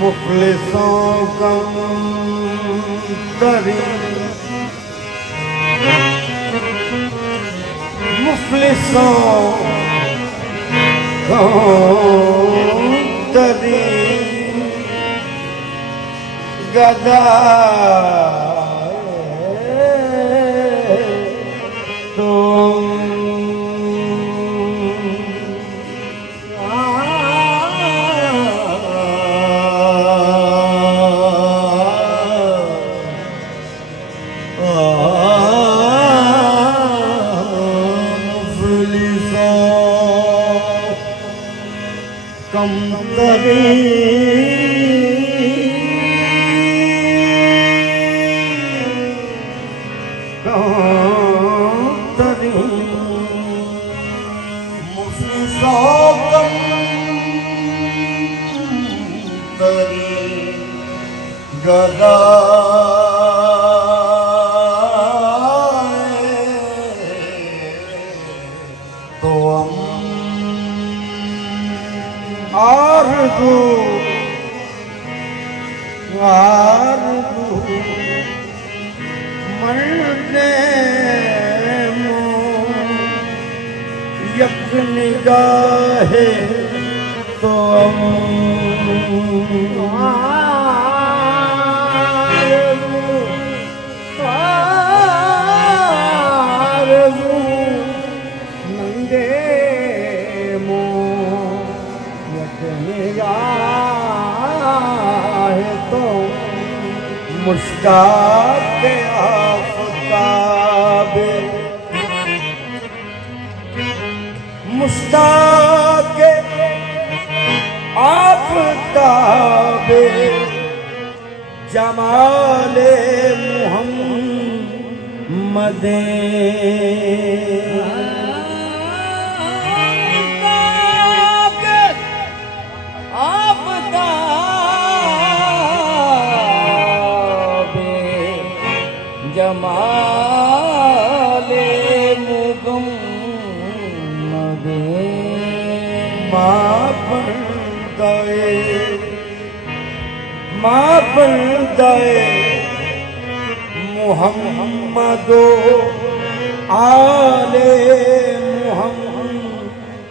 मुफलिसों कम तरी मुफलिसों कम तरी गदा कम तरी मुफलिसों कम तरी गदा तो आरज़ू मरने यक निगाहे तो आरज़ू नंगे मुश्ताक़ आफ़ताबे मुश्ताक़ आफ़ताबे जमाले मुहम्मदे जमाले मुहम्मदे माँ बन गए मुहम्मदो आले मुहम्मदे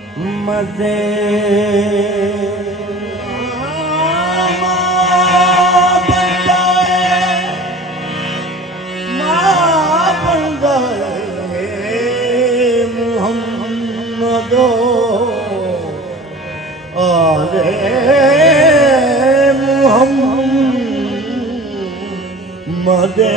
मुहम्मदे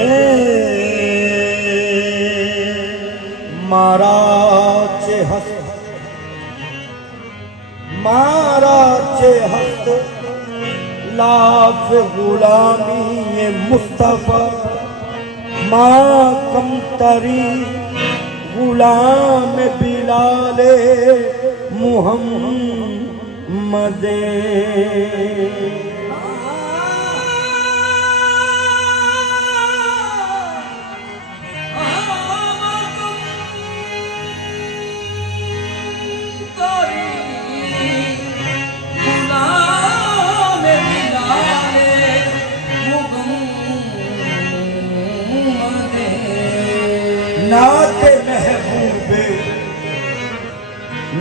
मारा चे हस्त लाफ गुलामी ये मुस्तफा माँ कम तरी गुलाम बिलाले मुहम्मदे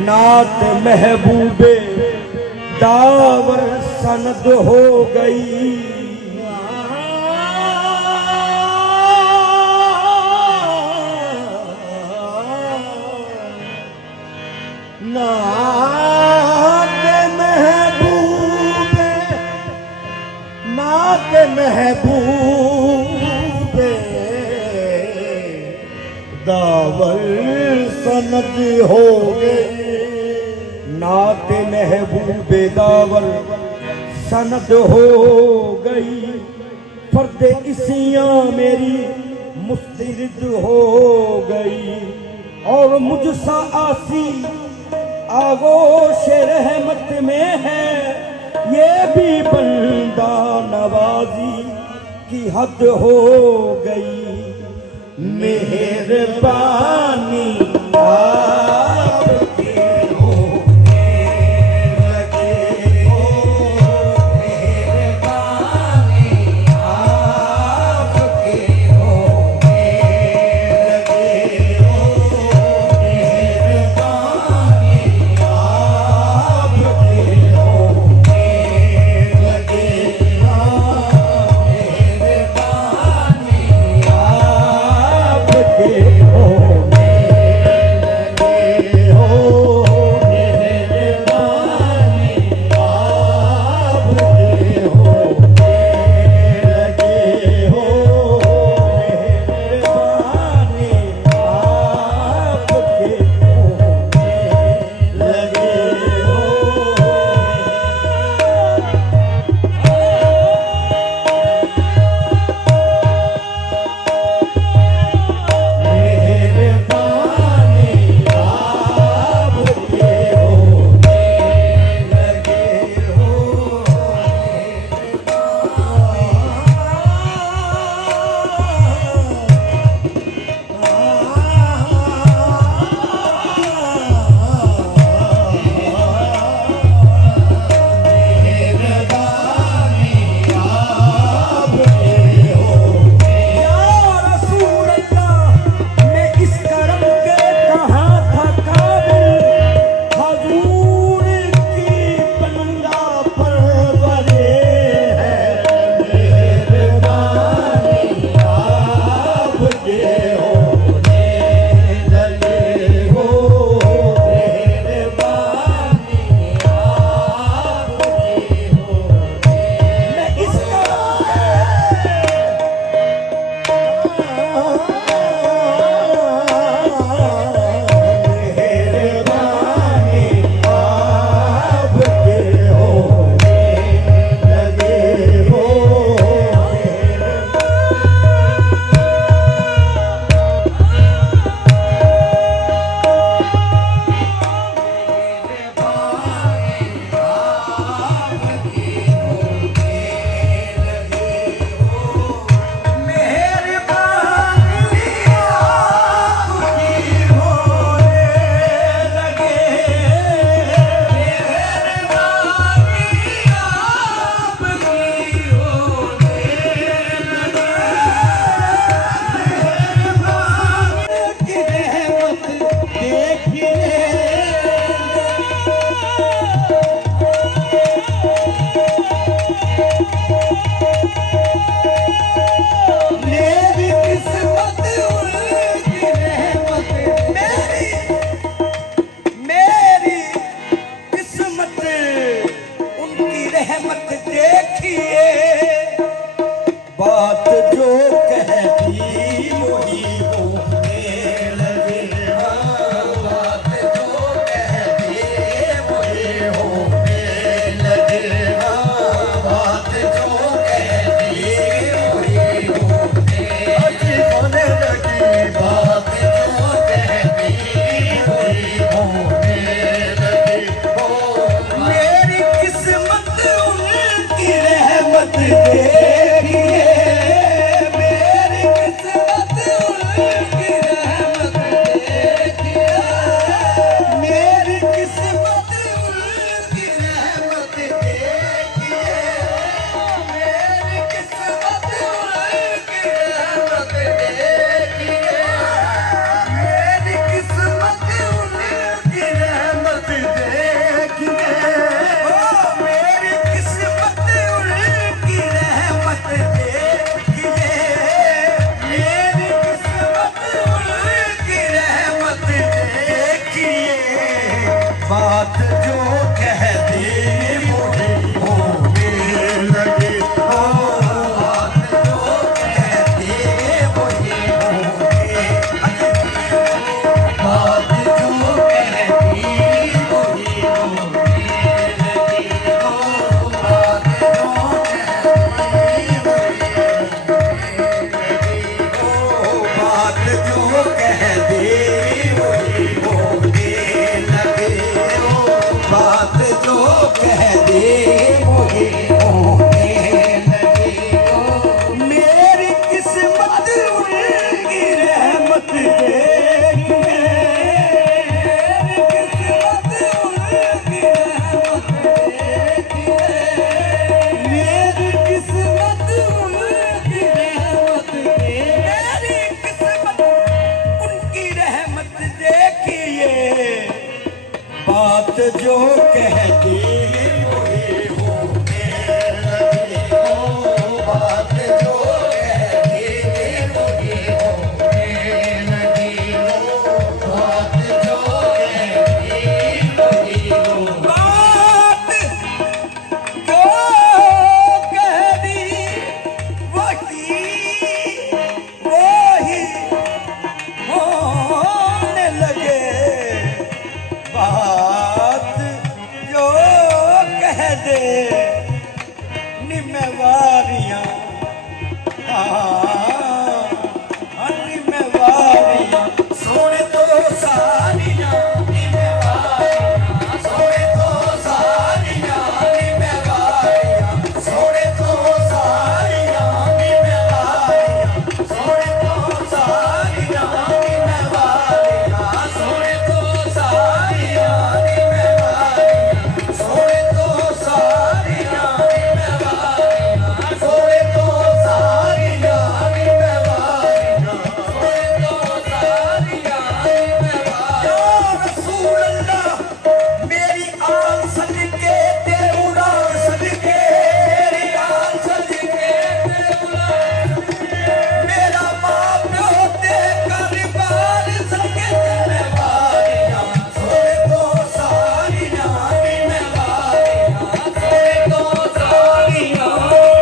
नात महबूबे दावर सनद हो गई नात महबूबे दावर सनद हो गई नात महबूबे दावर सनद हो गई फर्द इसियां मेरी मुस्तरद हो गई और मुझसा आसी आगोश रहमत में है ये भी बंदा नवाजी की हद हो गई मेहरबानी रहमत देखिए, बात जो कहती वही होने लगे। बात जो कहती वही होने लगे। बात जो कहती वही होने लगी। बात जो कहती वही होने लगी। मेरी किस्मत उनकी रहमत देखिए, मेरी किस्मत उनकी रहमत देखिए, मेरी किस्मत उनकी रहमत देखिए, मेरी किस्मत उनकी रहमत देखिए, मेरी किस्मत उनकी रहमत देखिए, मेरी किस्मत उनकी रहमत देखिए, मेरी किस्मत उनकी रहमत देखिए, बात जो कह दी वही होने लगी। बात जो कह दी वही होने लगी। बात जो कह दी वही होने लगी। बात जो बात जो कह दी वही होने लगे। बात जो कह दी वही होने लगे। मेरी किस्मत उनकी रहमत देखिए, मेरी किस्मत उनकी रहमत देखिए, मेरी किस्मत उनकी रहमत देखिए, मेरी किस्मत उनकी रहमत देखिए, बात जो कहती वही होने लगी। बात जो कहती वही होने लगी। बात जो कहती वही बात जो कहती वही होने लगे। बात जो कह दे निम्मेवारियां, निम्मेवारियां सोने तो सारियां निम्मेवारियां, सोने तो सारियां निम्मेवारियां, सोने तो सारियां निम्मेवारियां, सोने तो सारियां निम्मेवारियां, सोने तो सारियां निम्मेवारियां, सोने तो सारियां निम्मेवारियां, सोने तो सारियां निम्मेवारियां, सोने तो सारियां निम्मेवारियां। या रसूल अल्लाह मेरी आन सदके ते उड़ान सदके, मेरी आन सदके ते उड़ान सदके, मेरा माँ प्यो ते करबार सदके निम्मेवारियां, सोने तो सारियां निम्मेवारियां, सोने तो सारियां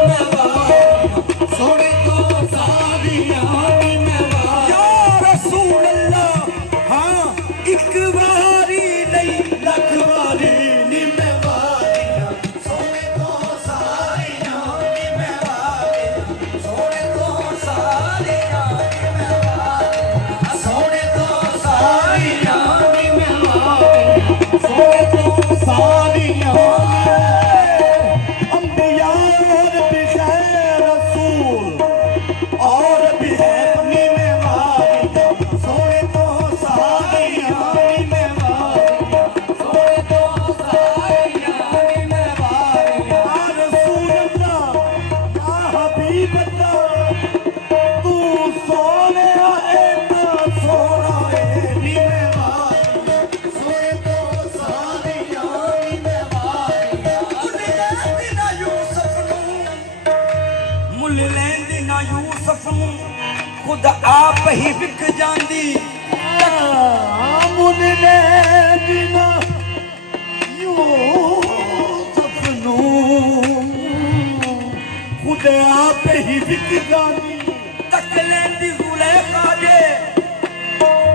निम्मेवारियां, सोने तो सारियां निम्मेवारियां। या रसूल अल्लाह हाँ एक वारी नहीं लख वारी निम्मेवारियां, सोने तो सारियां निम्मेवारियां, सोने तो सारियां निम्मेवारियां, सोने तो सारियां निम्मेवारियां, सोने तो सारियां अंबिया और भी है रसूल और भी है निम्मेवारियां, सोने तो सारियां निम्मेवारियां, सोने तो सारियां निम्मेवारियां। या रसूल अल्लाह या हबीब अल्लाह तू सोने ऐना सोना है निम्मेवारियां, सोने तो सारियां निम्मेवारियां। मुल लैंदी ना यूसुफ नूं खुद आप ही विक जांदी। मुल लैंदी ना यूसुफ नूं विक जानी तक लेंदी जुलेखा जे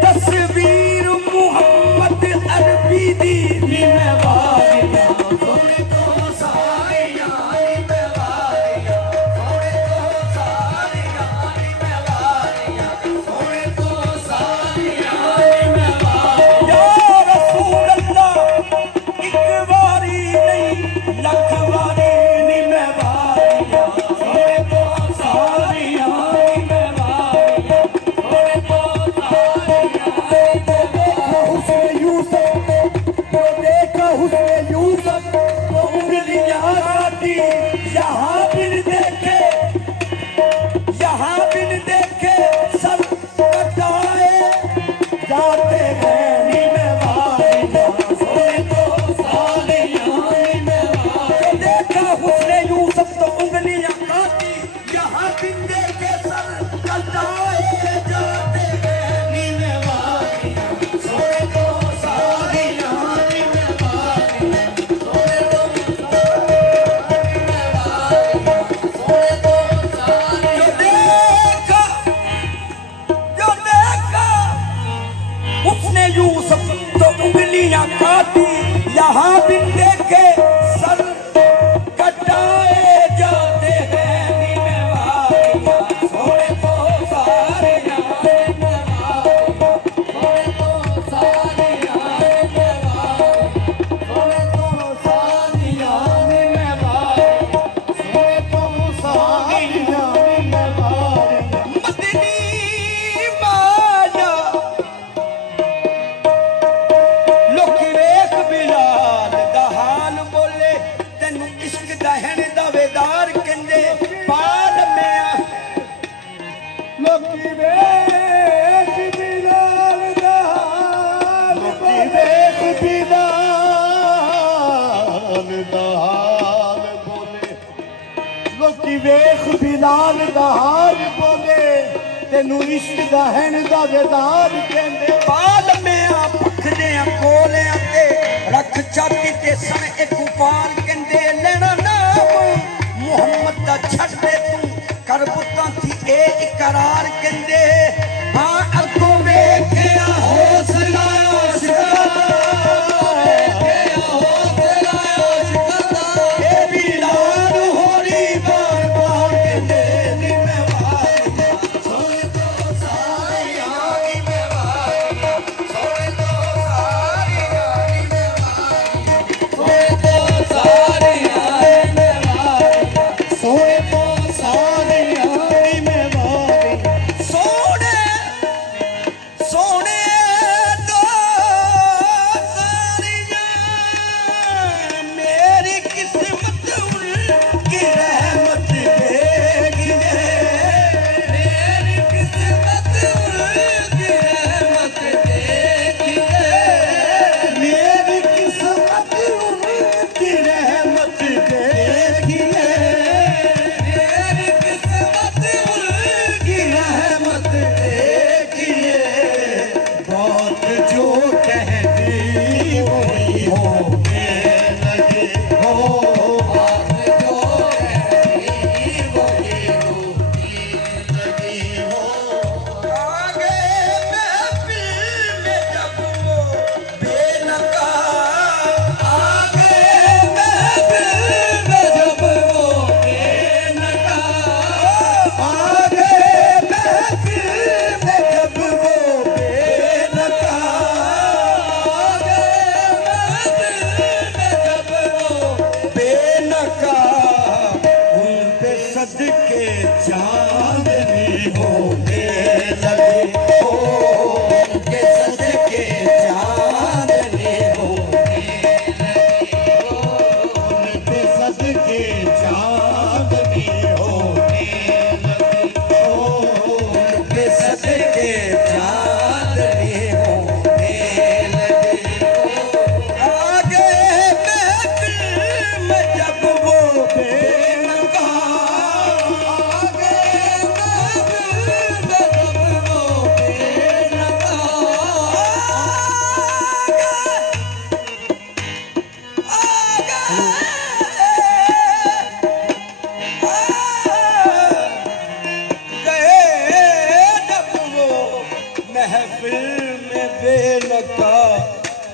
तस्वीर मुहम्मद अरबी दी नी मैं वारिया सोने तो सारिया नी मैं वारिया सोने तो सारिया नी मैं वारिया सोने तो सारिया नी मैं वारिया या रसूल अल्लाह एक बारी नहीं लख बारी नी मैं वारिया सोने तो सारिया नी मैं वारिया सोने तो सारिया नी मैं वारिया हुस्न यूसुफ तो देखा हुस्न यूसुफ तो उंगलियां काटी यहाँ बिन देखे सर कटाए जाते हैं नी मैं वारिया सोने तो सारिया नी मैं वारिया तो देखा हुस्न यूसुफ तो उंगलियां काटी यहाँ बिन देखे सर कटाए जाते हैं नी मैं वारिया सोने तो सारिया नी मैं वारिया सोने तो सोने तो सारिया जो देखा उसने यूसुफ तो उंगलियां काटी यहाँ बिन देखे सर कटाए जाते हैं नी मैं वारिया सोने तो सारिया सोने तो सारिया नी मैं वारिया सोने तो सारिया नी मैं वारिया सोने तो सारिया नी मैं वारिया मदनी माया लोकी वेख बिलाल दा हाल बोले तैनू इश्क दा हैन दावेदार कहंदे पाल मिया लोकी वेख बिलाल दा हाल लोकी वेख बिलाल दा हाल बोले लोकी वेख बिलाल दा हाल बोले तेनू इश्क दा हैन दावेदार कहंदे पाल मिया पखदियां कोलियां ते रख छाती ते सन एक उपाल कहंदे लेना नाम मुहम्मद दा छड़ दे तू कर पुत्तां थी ए इकरार कहंदे हां अगों वेखिया हौसला ए बिलाल होरी बार बार कहंदे नी मैं वारिया सोने तो सारिया नी मैं वारिया सोने तो सारिया नी मैं वारिया सोने तो सारिया नी मैं वारिया सोने तो सारिया नी मैं वारिया सोने सोने दो सारियां मेरी किस्मत उनकी रहमत देगी मेरी किस्मत उनकी रहमत देगी मेरी किस्मत उनकी रहमत देगी मेरी किस्मत उनकी रहमत देगी बात जो कहती वही होने लगे हो बात जो कहती वही होने लगी हो आगे महफिल में जब वो बेनकाब आगे महफिल में जब वो बेनकाब आगे महफिल में जब वो बेनकाब आगे महफिल में जब वो बेनकाब उन पे सदके चांदनी होने लगे हो उनके सदके चांदनी होने उनके सदके चांदनी होने लगी हो उनके सदके चांदनी होने लगे आगे महफिल में जब वो बेनकाब आगे महफिल में जब वो बेनकाब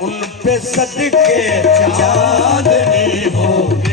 उन पे सदके चांदनी होगी।